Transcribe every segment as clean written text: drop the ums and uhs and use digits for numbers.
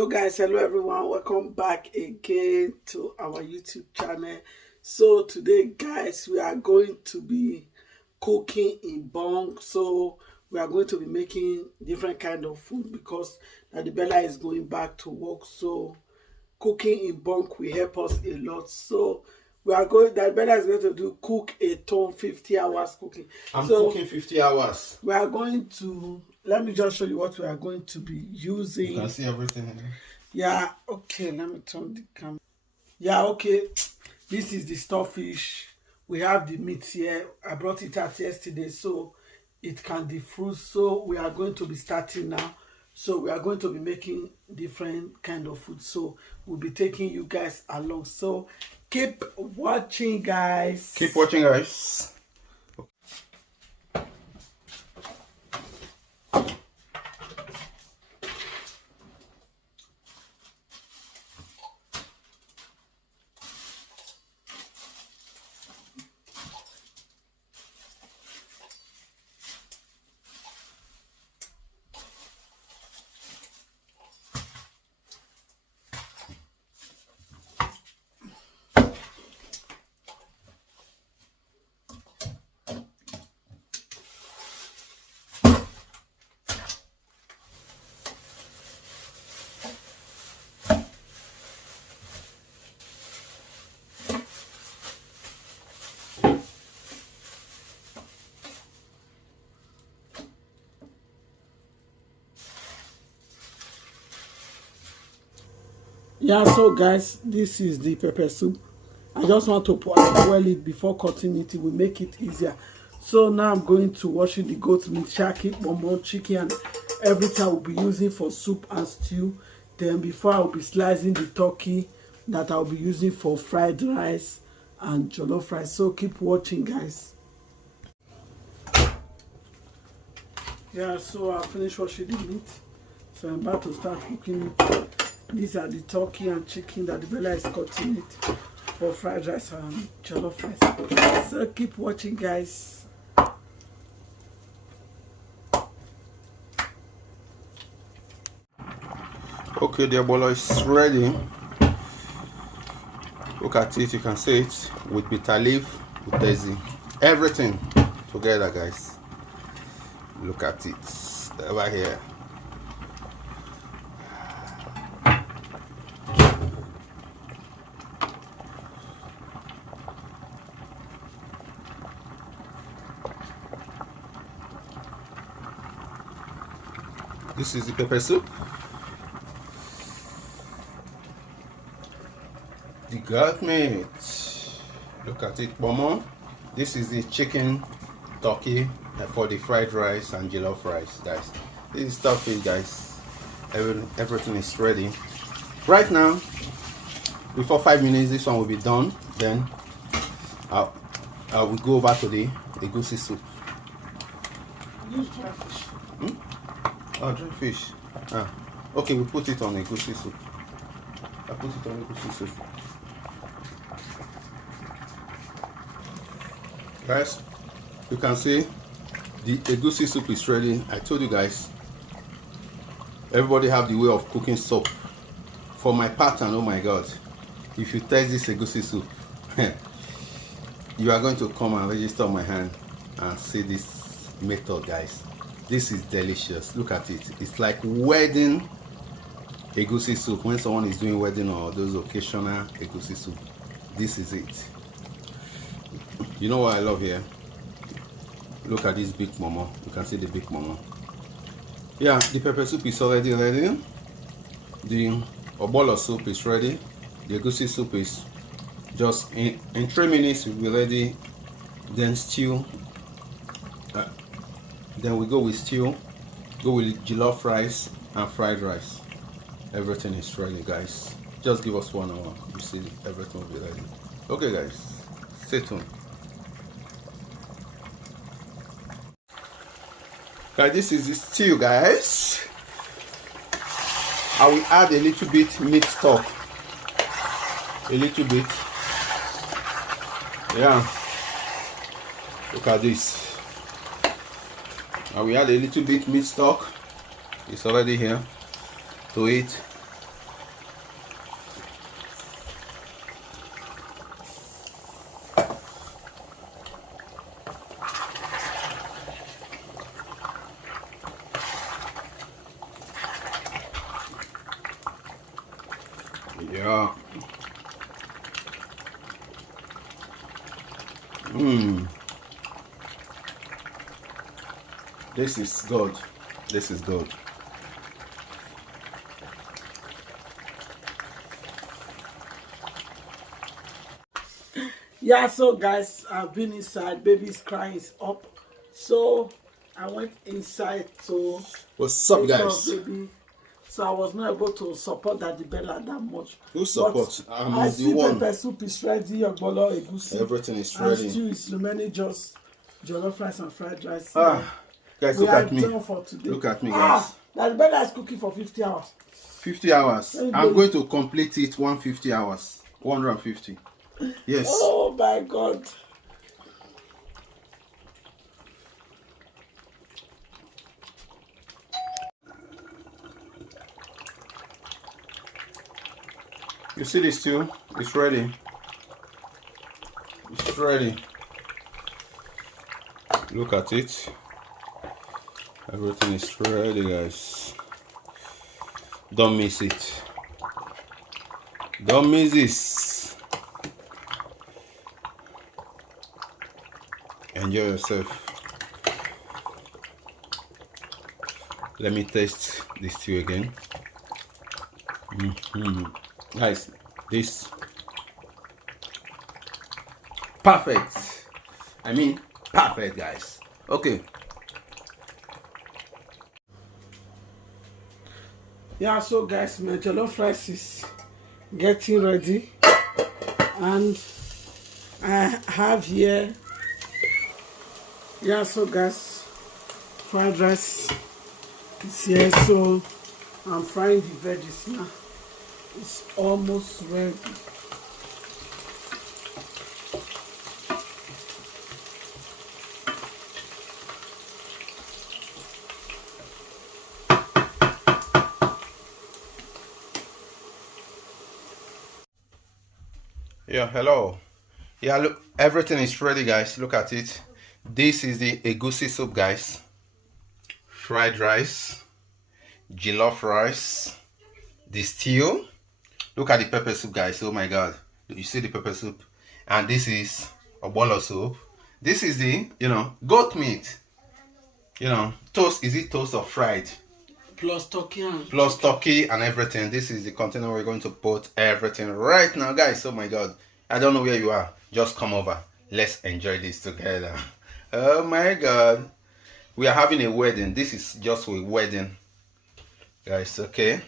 Hello guys, hello everyone, welcome back again to our YouTube channel. So today guys, we are going to be cooking in bulk. So we are going to be making different kind of food because the Bella is going back to work. So cooking in bulk will help us a lot. So we are going, that Bella is going to cook a ton 50 hours cooking. I'm cooking 50 hours. We are going to, let me just show you what we are going to be using. You can see everything. Yeah, okay, let me turn the camera. Yeah, okay, this is the stockfish. We have the meat here. I brought it out yesterday so it can defrost. So we are going to be starting now. So we are going to be making different kind of food. So we'll be taking you guys along. So keep watching, guys. Keep watching, guys. Yeah, so guys, this is the pepper soup. I just want to boil it before cutting it. It will make it easier. So now I'm going to wash the goat meat, shaki, bomo, chicken, and everything I will be using for soup and stew. Then before I will be slicing the turkey that I will be using for fried rice and jollof rice. So keep watching, guys. Yeah, so I finished washing the meat. So I'm about to start cooking it. These are the turkey and chicken that the Bella is cutting it for fried rice and jollof rice. So keep watching, guys. Okay, the bolo is ready. Look at it, you can see it with bitter leaf, with daisy, everything together, guys. Look at it over here. This is the pepper soup. The goat meat. Look at it, bomo. This is the chicken, turkey for the fried rice and jollof rice, guys. This is stuffing, guys. Everything is ready. Right now, before 5 minutes, this one will be done. Then I will go over to the egusi soup. Use dry fish. Oh, dry fish. Okay, we put it on egusi soup. I put it on egusi soup. Guys, you can see the egusi soup is ready. I told you guys, everybody have the way of cooking soup. For my pattern, oh my God, if you taste this egusi soup, you are going to come and register my hand and see this method, guys. This is delicious. Look at it. It's like wedding egusi soup. When someone is doing wedding or those occasional egusi soup, this is it. You know what I love here? Look at this big momo. You can see the big momo. Yeah, the pepper soup is already ready. The obolo soup is ready. The egusi soup is just in 3 minutes will be ready. Then stew. Then we go with stew, go with jollof rice and fried rice. Everything is ready, guys. Just give us 1 hour. You see, everything will be ready. Okay, guys, stay tuned. Guys, this is the stew, guys. I will add a little bit meat stock. A little bit. Yeah. Look at this. I will add a little bit meat stock. It's already here to it. Yeah. This is good. This is good. Yeah, so guys, I've been inside. Baby's crying is up. So I went inside to What's up, take care of guys? baby. So I was not able to support Daddy Bella that much. Who support? But I'm I the see one. pepper soup is ready, ogbolo, egusi. Everything is And ready. stew is remaining just jollof rice and fried rice. Guys, We look are at me. done for today. Look at me, guys. Daddy Bella is cooking for 50 hours. 50 hours. Hey, I'm baby. going to complete it 150 hours. 150. Yes. Oh my God. You see this too? It's ready. It's ready. Look at it. Everything is ready, guys. Don't miss it. Don't miss this. Enjoy yourself. Let me taste this stew again. Guys, this perfect. I mean, perfect, guys. Okay. Yeah, so guys, my jollof rice is getting ready, and I have here, yeah, so guys, fried rice is here. So I'm frying the veggies now. It's almost ready. Yeah, hello. Yeah, look, everything is ready, guys. Look at it. This is the egusi soup, guys. Fried rice, jollof rice, the stew. Look at the pepper soup, guys. Oh my God. You see the pepper soup? And this is a bowl of soup. This is the, goat meat. Toast. Is it toast or fried? Plus turkey Plus turkey and everything. This is the container we're going to put everything right now, guys. Oh my God. I don't know where you are. Just come over. Let's enjoy this together. Oh my God. We are having a wedding. This is just a wedding, guys. Okay.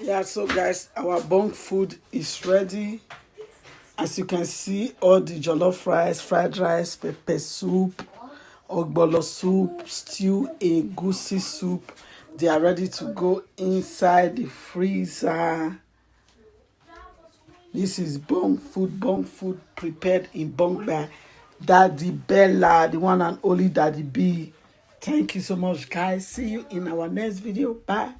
Yeah, so guys, our bunk food is ready. As you can see, all the jollof rice, fried rice, pepper soup, ogbolo soup, stew, egusi soup, they are ready to go inside the freezer. This is bunk food prepared in bunk by Daddy Bella, the one and only Daddy B. Thank you so much, guys. See you in our next video. Bye.